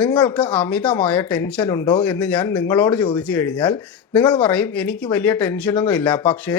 നിങ്ങൾക്ക് അമിതമായ ടെൻഷൻ ഉണ്ടോ എന്ന് ഞാൻ നിങ്ങളോട് ചോദിച്ചു കഴിഞ്ഞാൽ നിങ്ങൾ പറയും എനിക്ക് വലിയ ടെൻഷനൊന്നും ഇല്ല. പക്ഷേ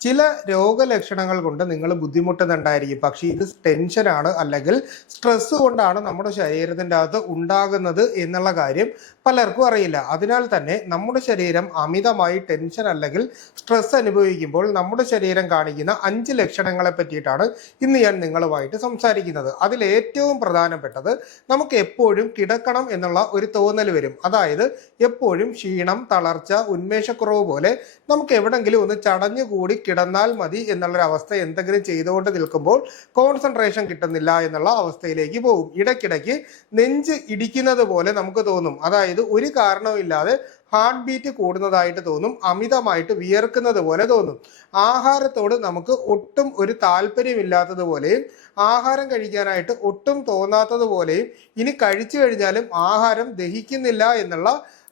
ചില രോഗലക്ഷണങ്ങൾ കൊണ്ട് നിങ്ങൾ ബുദ്ധിമുട്ടുന്നുണ്ടായിരിക്കും. പക്ഷേ ഇത് ടെൻഷനാണ് അല്ലെങ്കിൽ സ്ട്രെസ് കൊണ്ടാണ് നമ്മുടെ ശരീരത്തിൻ്റെ അകത്ത് ഉണ്ടാകുന്നത് എന്നുള്ള കാര്യം പലർക്കും അറിയില്ല. അതിനാൽ തന്നെ നമ്മുടെ ശരീരം അമിതമായി ടെൻഷൻ അല്ലെങ്കിൽ സ്ട്രെസ് അനുഭവിക്കുമ്പോൾ നമ്മുടെ ശരീരം കാണിക്കുന്ന 5 ലക്ഷണങ്ങളെ പറ്റിയിട്ടാണ് ഇന്ന് ഞാൻ നിങ്ങളുമായിട്ട് സംസാരിക്കുന്നത്. അതിൽ ഏറ്റവും പ്രധാനപ്പെട്ടത് നമുക്ക് എപ്പോഴും കിടക്കണം എന്നുള്ള ഒരു തോന്നൽ വരും. അതായത് എപ്പോഴും ക്ഷീണം, തളർച്ച, ഉന്മേഷക്കുറവ് പോലെ നമുക്ക് എവിടെങ്കിലും ഒന്ന് ചടഞ്ഞുകൂടി കിടന്നാൽ മതി എന്നുള്ളൊരവസ്ഥ എന്തെങ്കിലും ചെയ്തുകൊണ്ട് നിൽക്കുമ്പോൾ കോൺസെൻട്രേഷൻ കിട്ടുന്നില്ല എന്നുള്ള അവസ്ഥയിലേക്ക് പോകും. ഇടയ്ക്കിടയ്ക്ക് നെഞ്ച് ഇടിക്കുന്നത് പോലെ നമുക്ക് തോന്നും. അതായത് ഒരു കാരണവുമില്ലാതെ ഹാർട്ട് ബീറ്റ് കൂടുന്നതായിട്ട് തോന്നും, അമിതമായിട്ട് വിയർക്കുന്നത് പോലെ തോന്നും. ആഹാരത്തോട് നമുക്ക് ഒട്ടും ഒരു താല്പര്യമില്ലാത്തതുപോലെയും ആഹാരം കഴിക്കാനായിട്ട് ഒട്ടും തോന്നാത്തതുപോലെയും ഇനി കഴിച്ചു കഴിഞ്ഞാലും ആഹാരം ദഹിക്കുന്നില്ല എന്നുള്ള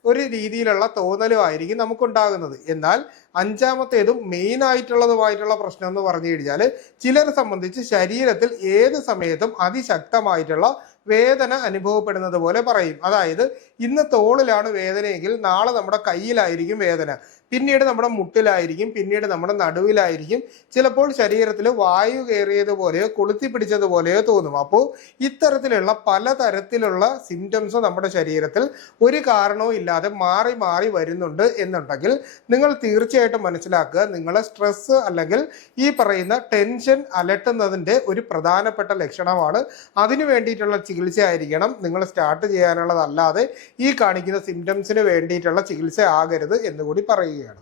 ഒരു രീതിയിലുള്ള തോന്നലുമായിരിക്കും നമുക്കുണ്ടാകുന്നത്. എന്നാൽ അഞ്ചാമത്തേതും മെയിൻ ആയിട്ടുള്ളതുമായിട്ടുള്ള പ്രശ്നം എന്ന് പറഞ്ഞു കഴിഞ്ഞാൽ ചിലരെ സംബന്ധിച്ച് ശരീരത്തിൽ ഏത് സമയത്തും അതിശക്തമായിട്ടുള്ള വേദന അനുഭവപ്പെടുന്നത് പോലെ പറയും. അതായത് ഇന്ന് തോളിലാണ് വേദനയെങ്കിൽ നാളെ നമ്മുടെ കയ്യിലായിരിക്കും വേദന, പിന്നീട് നമ്മുടെ മുട്ടിലായിരിക്കും, പിന്നീട് നമ്മുടെ നടുവിലായിരിക്കും, ചിലപ്പോൾ ശരീരത്തിൽ വായു കയറിയതുപോലെയോ കൊളുത്തി പിടിച്ചതുപോലെയോ തോന്നും. അപ്പോൾ ഇത്തരത്തിലുള്ള പലതരത്തിലുള്ള സിംറ്റംസ് നമ്മുടെ ശരീരത്തിൽ ഒരു കാരണവും ഇല്ലാതെ മാറി മാറി വരുന്നുണ്ട് എന്നുണ്ടെങ്കിൽ നിങ്ങൾ തീർച്ചയായിട്ടും മനസ്സിലാക്കുക, നിങ്ങളെ സ്ട്രെസ് അല്ലെങ്കിൽ ഈ പറയുന്ന ടെൻഷൻ അലട്ടുന്നതിൻ്റെ ഒരു പ്രധാനപ്പെട്ട ലക്ഷണമാണ്. അതിനു വേണ്ടിയിട്ടുള്ള ചികിത്സ ആയിരിക്കണം നിങ്ങൾ സ്റ്റാർട്ട് ചെയ്യാനുള്ളതല്ലാതെ ഈ കാണിക്കുന്ന സിംറ്റംസിന് വേണ്ടിയിട്ടുള്ള ചികിത്സ ആകരുത് എന്നുകൂടി പറയുകയാണ്.